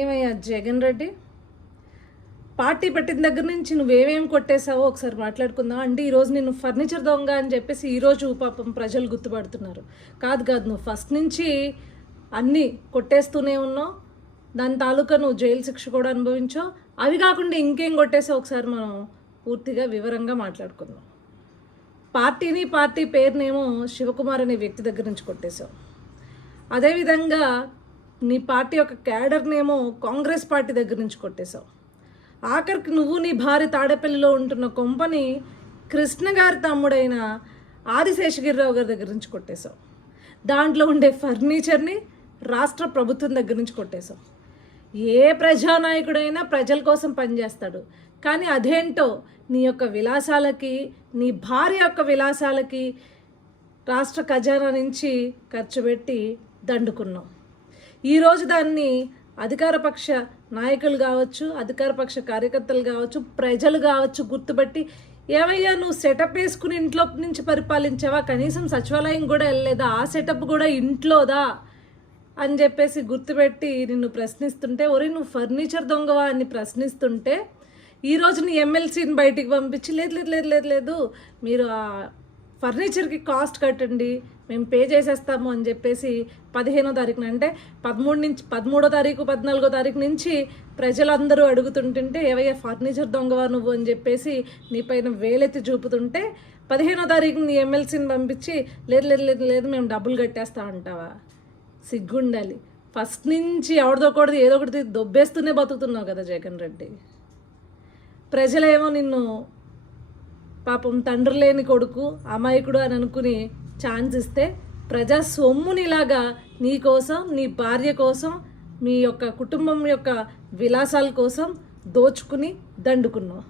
ఏమయ్యా జగన్ రెడ్డి, పార్టీ పెట్టిన దగ్గర నుంచి నువ్వేమేమి కొట్టేశావో ఒకసారి మాట్లాడుకుందాం. అంటే ఈరోజు నేను ఫర్నిచర్ దొంగ అని చెప్పేసి ఈరోజు పాపం ప్రజలు గుర్తుపడుతున్నారు. కాదు నువ్వు ఫస్ట్ నుంచి అన్నీ కొట్టేస్తూనే ఉన్నావు. దాని తాలూకా నువ్వు జైలు శిక్ష కూడా అనుభవించావు. అవి కాకుండా ఇంకేం కొట్టేసావు ఒకసారి మనం పూర్తిగా వివరంగా మాట్లాడుకుందాం. పార్టీ పేరునేమో శివకుమార్ అనే వ్యక్తి దగ్గర నుంచి కొట్టేశావు. అదేవిధంగా నీ పార్టీ యొక్క క్యాడర్నేమో కాంగ్రెస్ పార్టీ దగ్గర నుంచి కొట్టేశావు. ఆఖరికి నువ్వు నీ భార్య తాడేపల్లిలో ఉంటున్న కొంపని కృష్ణ గారి తమ్ముడైన ఆదిశేషగిరిరావు గారి దగ్గర నుంచి కొట్టేశావు. దాంట్లో ఉండే ఫర్నిచర్ని రాష్ట్ర ప్రభుత్వం దగ్గర నుంచి కొట్టేశావు. ఏ ప్రజానాయకుడైనా ప్రజల కోసం పనిచేస్తాడు, కానీ అదేంటో నీ యొక్క విలాసాలకి, నీ భార్య యొక్క విలాసాలకి రాష్ట్ర ఖజానా నుంచి ఖర్చు పెట్టి దండుకున్నావు. ఈరోజు దాన్ని అధికారపక్ష నాయకులు కావచ్చు, అధికారపక్ష కార్యకర్తలు కావచ్చు, ప్రజలు కావచ్చు గుర్తుపట్టి, ఏమయ్యా నువ్వు సెటప్ వేసుకుని ఇంట్లో నుంచి పరిపాలించావా, కనీసం సచివాలయం కూడా వెళ్ళలేదా, ఆ సెటప్ కూడా ఇంట్లోదా అని చెప్పేసి గుర్తుపెట్టి నిన్ను ప్రశ్నిస్తుంటే, ఒరే నువ్వు ఫర్నిచర్ దొంగవా అని ప్రశ్నిస్తుంటే, ఈరోజు నీ ఎమ్మెల్సీని బయటికి పంపించి లేదు లేదు లేదు లేదు లేదు మీరు ఆ ఫర్నిచర్కి కాస్ట్ కట్టండి, మేము పే చేసేస్తాము అని చెప్పేసి 15వ తారీఖున, అంటే 13వ తారీఖు 14వ తారీఖు నుంచి ప్రజలందరూ అడుగుతుంటుంటే, ఏవయ్యా ఫర్నిచర్ దొంగవా నువ్వు అని చెప్పేసి నీ పైన వేలెత్తి చూపుతుంటే 15వ తారీఖున నీ ఎమ్మెల్సీని పంపించి లేదు లేదు లేదు లేదు మేము డబ్బులు కట్టేస్తా అంటావా? సిగ్గుండాలి. ఫస్ట్ నుంచి ఎవరిదోకూడదు ఏదో ఒకటి దొబ్బేస్తూనే బతుకుతున్నావు కదా జగన్ రెడ్డి. ప్రజలేమో నిన్ను పాపం తండ్రి లేని కొడుకు, అమాయకుడు అని అనుకుని ఛాన్స్ ఇస్తే, ప్రజా సొమ్మునిలాగా నీ కోసం, నీ భార్య కోసం, మీ యొక్క కుటుంబం యొక్క విలాసాల కోసం దోచుకుని దండుకున్నావు.